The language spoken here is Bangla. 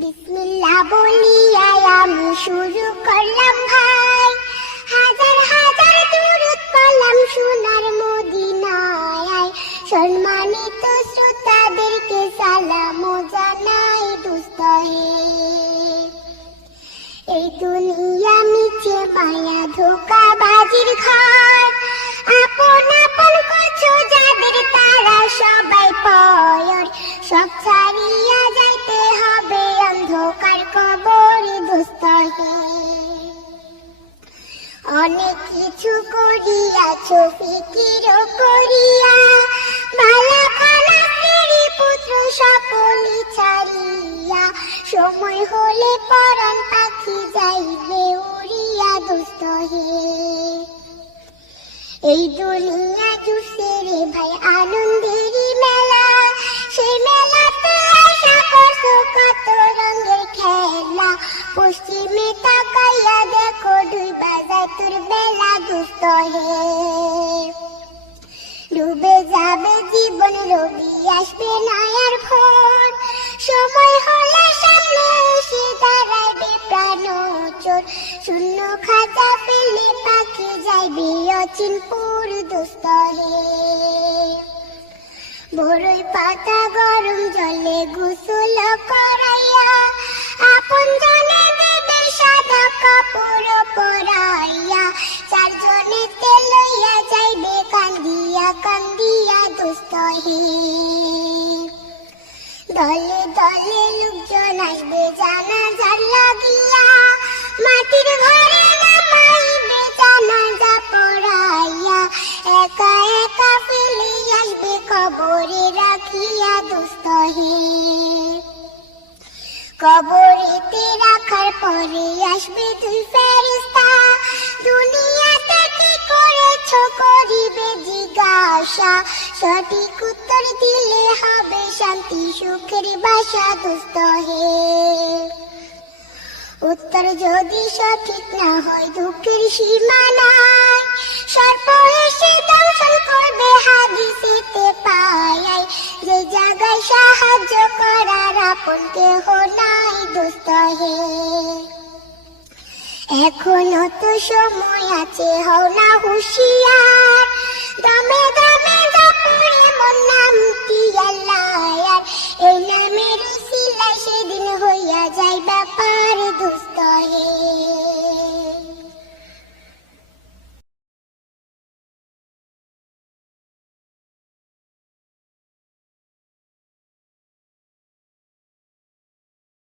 বিসমিল্লাহ বলিয়া আমি শুরু করলাম ভাই, হাজার হাজার দুরূদ পড়লাম সোনার মদিনায়। সম্মানিত শ্রোতাদেরকে সালাম জানাই দোস্ত হে। এই দুনিয়া মিছে মায়া ধোঁকাবাজির ঘর, আপন আপন করছো যাদের তারা সবাই পয়র। সব ছাড়িয়া যাইতে হবে অন্ধকার কবরে দোস্ত হে। অনেক কিছু করিয়াছো ফিকির করিয়া, বালা খানা স্ত্রী পুত্র সকলি ছাড়িয়া। সময় হলে পরাণ পাখি যাইবে উড়িয়া দোস্ত হে। এই দুনিয়া জুড়ছে রে ভাই আনন্দেরই মেলা, সেই মেলাতে আশা করছো কত রঙের খেলা। পশ্চিমে তাকাইয়া দেখো ডুইবা যায় তোর বেলা দোস্ত হে। ডুবে যাবে জীবন রবি আসবে না আর ভোর, সময় হলে সামনে এসে দাঁড়াইবে প্রাণ চোর। শূন্য খাঁচা ফেলে পাখি যাইবে অচিনপুর দোস্ত হে। বড়ই পাতা গরম জলে গোসল করাইয়া, আপন জনে দেবে সাদা কাপড় পরাইয়া। চারজনে লইয়া যাইবে কান্দিয়া কান্দিয়া দোস্ত হে। দলে দলে লোকজন আসবে জানাজার লাগিয়া, মাটির ঘরে নামাইবে জানাজা পড়াইয়া। একা একা ফেলে আসবে কবরে রাখিয়া দোস্ত হে। কবরেতে রাখার পরে আসবে দুই ফেরেশতা, দুনিয়াতে কি করেছো করিবে জিজ্ঞাসা। সঠিক উত্তর দিলে হবে শান্তি সুখের বাসা দোস্ত হে। উত্তর যদি সঠিক না হয় দুঃখের সীমা নাই, সর্প এসে দংশন করবে হাদিসেতে পায়। যে জায়গায় সাহায্য করার আপন কেহ নাই দোস্ত হে। এখনো তো সময় আছে, হও না হুঁশিয়ার। দমে দমে জপরে মন নামটি আল্লাহ, এই নামের উসিলায় সেদিন হইয়া যায় ব্যাপার দোস্ত হে।